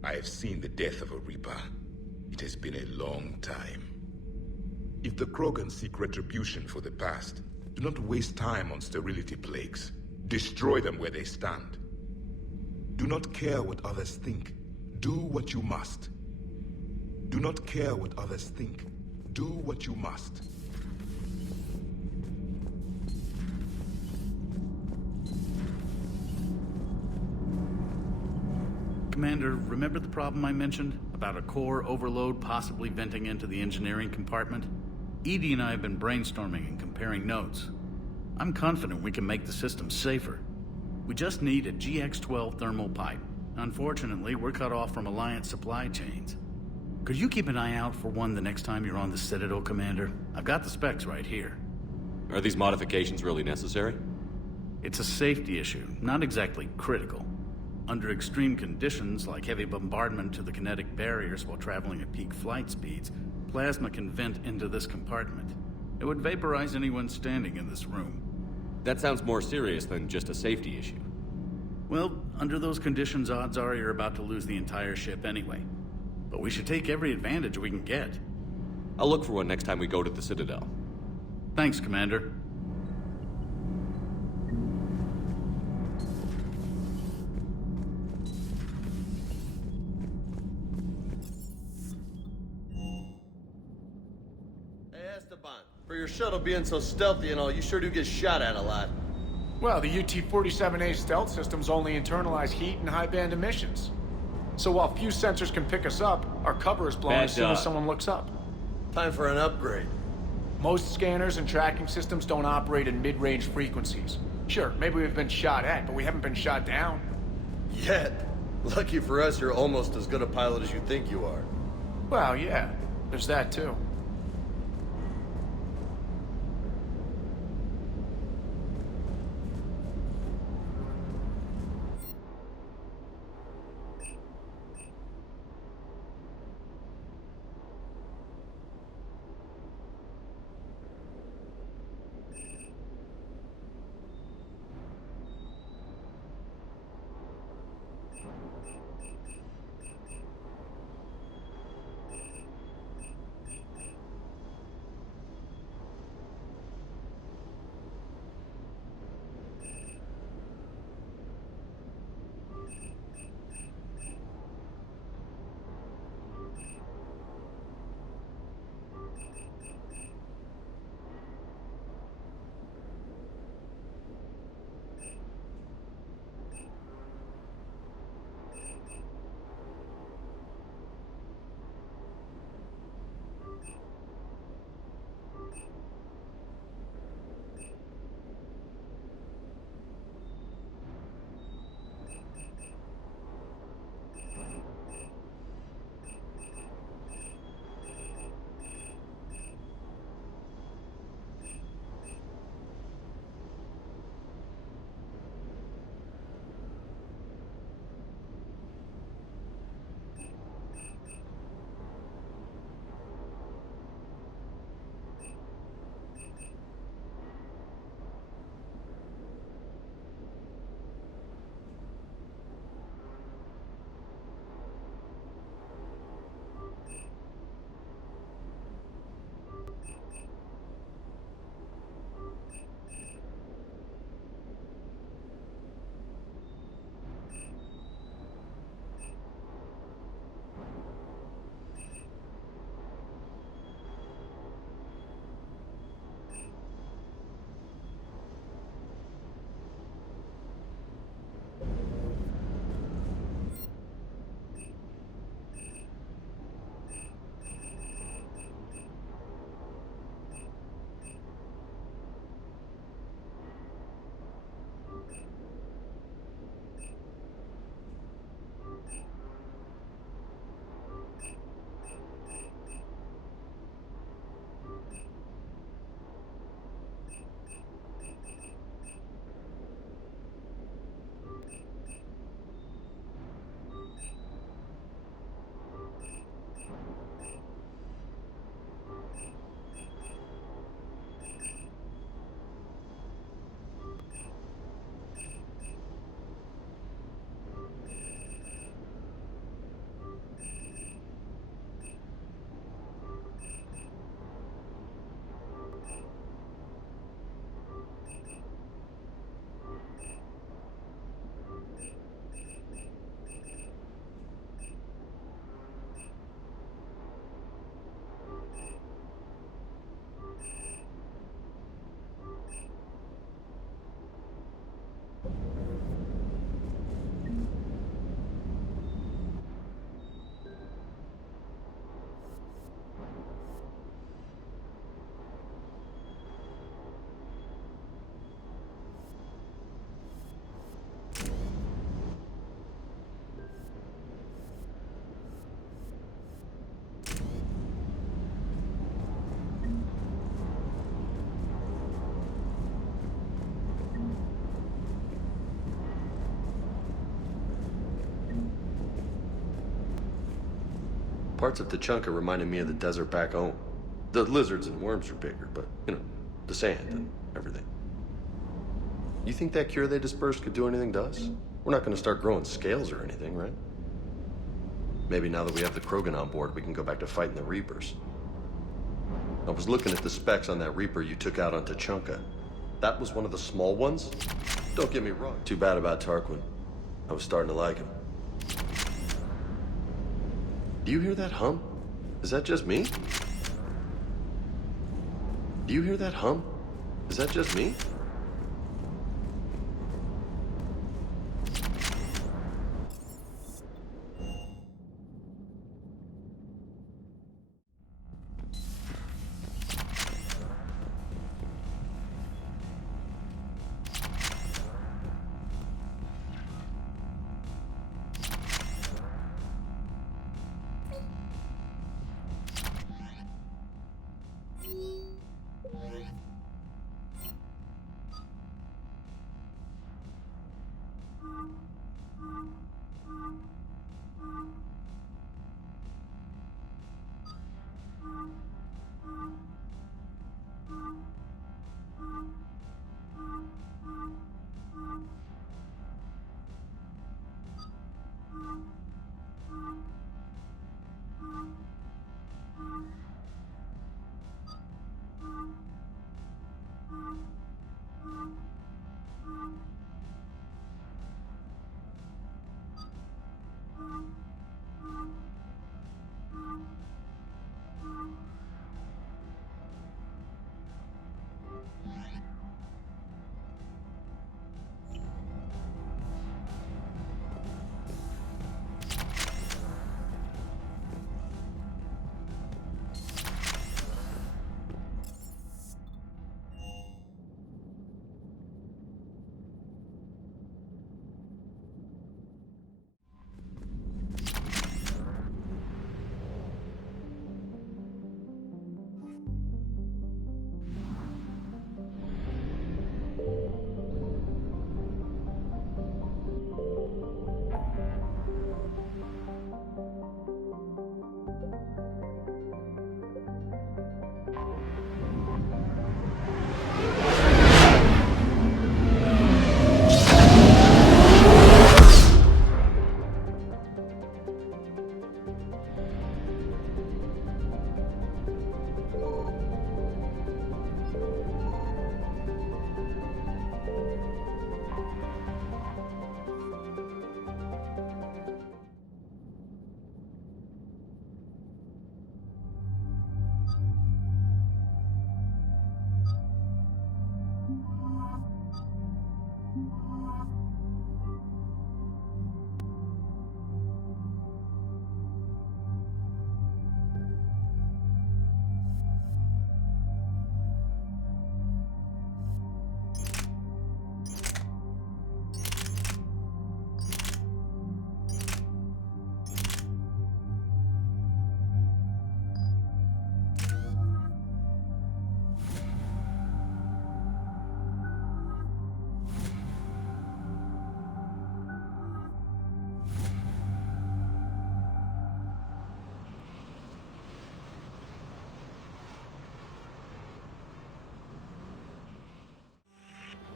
I have seen the death of a Reaper. It has been a long time. If the Krogan seek retribution for the past, do not waste time on sterility plagues. Destroy them where they stand. Do not care what others think. Do what you must. Do not care what others think. Do what you must. Commander, remember the problem I mentioned? About a core overload possibly venting into the engineering compartment? Edie and I have been brainstorming and comparing notes. I'm confident we can make the system safer. We just need a GX-12 thermal pipe. Unfortunately, we're cut off from Alliance supply chains. Could you keep an eye out for one the next time you're on the Citadel, Commander? I've got the specs right here. Are these modifications really necessary? It's a safety issue, not exactly critical. Under extreme conditions, like heavy bombardment to the kinetic barriers while traveling at peak flight speeds, plasma can vent into this compartment. It would vaporize anyone standing in this room. That sounds more serious than just a safety issue. Well, under those conditions, odds are you're about to lose the entire ship anyway. But we should take every advantage we can get. I'll look for one next time we go to the Citadel. Thanks, Commander. For your shuttle being so stealthy and all, you sure do get shot at a lot. Well, the UT-47A stealth systems only internalize heat and high-band emissions. So while few sensors can pick us up, our cover is blown as soon as someone looks up. Time for an upgrade. Most scanners and tracking systems don't operate in mid-range frequencies. Sure, maybe we've been shot at, but we haven't been shot down. Yet. Lucky for us, you're almost as good a pilot as you think you are. Well, yeah. There's that, too. Parts of Tachanka reminded me of the desert back home. The lizards and worms are bigger, but, you know, the sand and everything. You think that cure they dispersed could do anything to us? We're not going to start growing scales or anything, right? Maybe now that we have the Krogan on board, we can go back to fighting the Reapers. I was looking at the specs on that Reaper you took out on Tachanka. That was one of the small ones? Don't get me wrong. Too bad about Tarquin. I was starting to like him. Do you hear that hum? Is that just me? Do you hear that hum? Is that just me?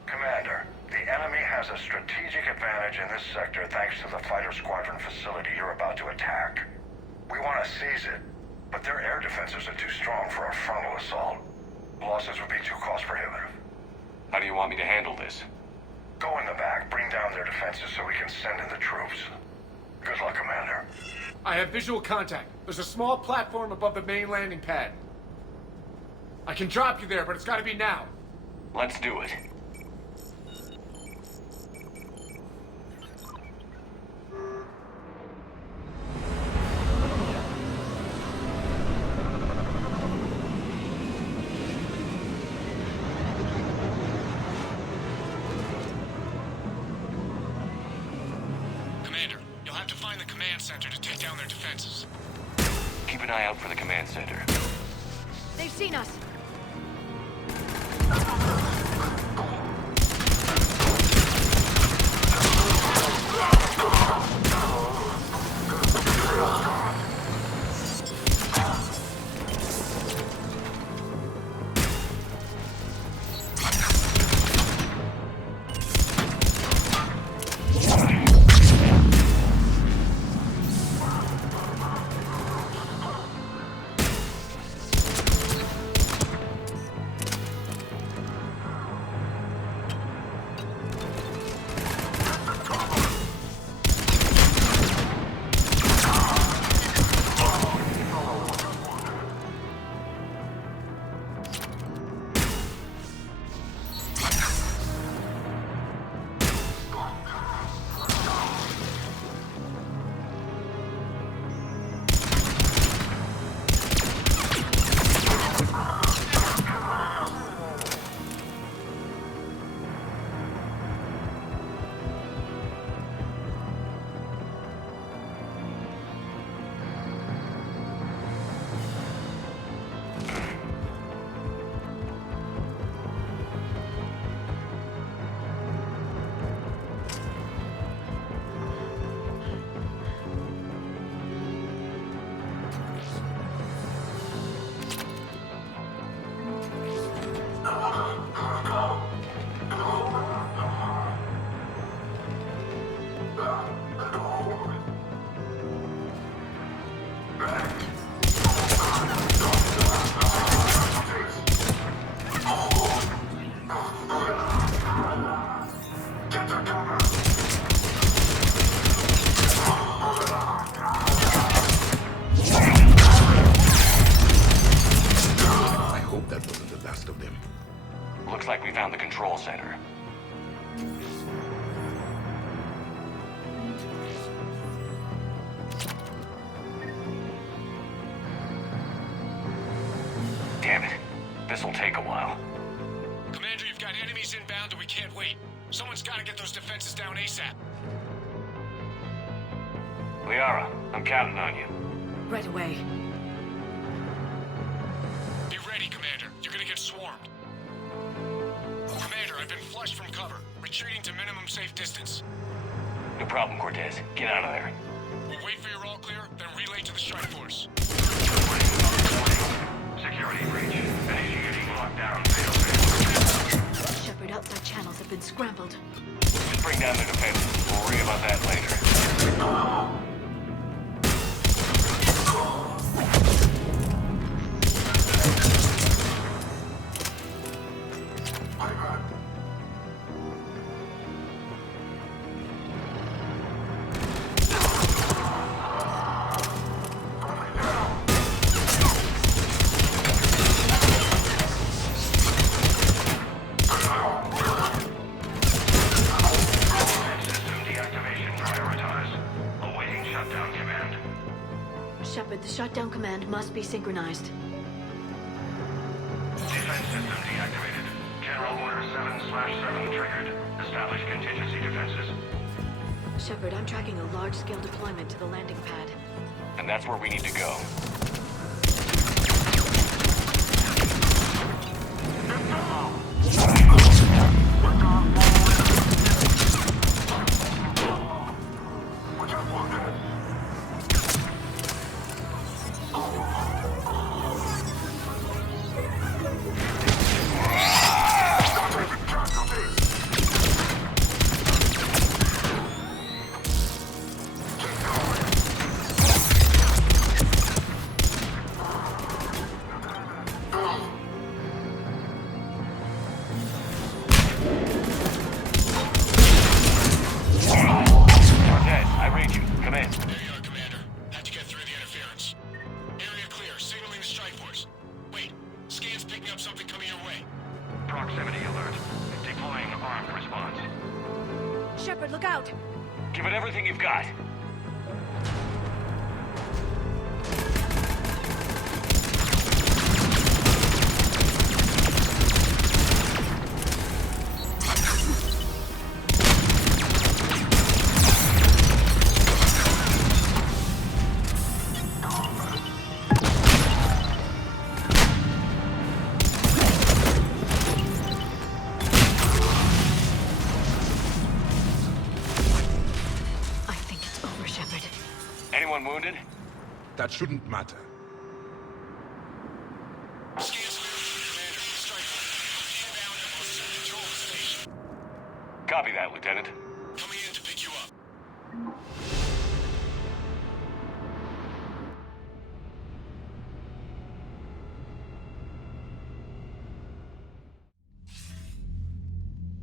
Commander, the enemy has a strategic advantage in this sector thanks to the fighter squadron facility you're about to attack. We want to seize it, but their air defenses are too strong for a frontal assault. Losses would be too cost prohibitive. How do you want me to handle this? Go in the back, bring down their defenses so we can send in the troops. Good luck, Commander. I have visual contact. There's a small platform above the main landing pad. I can drop you there, but it's gotta be now. Let's do it. Commander, you'll have to find the command center to take down their defenses. Keep an eye out for the command center. They've seen us. wait. Someone's gotta get those defenses down ASAP. Liara, I'm counting on you. Right away. Be ready, Commander. You're gonna get swarmed. Commander, I've been flushed from cover. Retreating to minimum safe distance. No problem, Cortez. Get out of there. We'll wait for your all clear, then relay to the strike force. Security breach. Initiating lockdown. Shepard, outside channels have been scrambled. Just bring down the defenses. We'll worry about that later. Shepard, the shutdown command must be synchronized. Defense system deactivated. General Order 7/7 triggered. Establish contingency defenses. Shepard, I'm tracking a large-scale deployment to the landing pad. And that's where we need to go. Shepard, look out! Give it everything you've got. Anyone wounded? That shouldn't matter. Copy that, Lieutenant. Coming in to pick you up.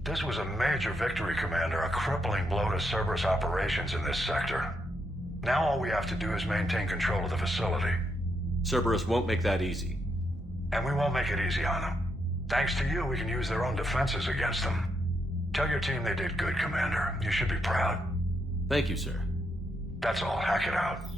This was a major victory, Commander. A crippling blow to Cerberus operations in this sector. Now all we have to do is maintain control of the facility. Cerberus won't make that easy. And we won't make it easy on them. Thanks to you, we can use their own defenses against them. Tell your team they did good, Commander. You should be proud. Thank you, sir. That's all. Hack it out.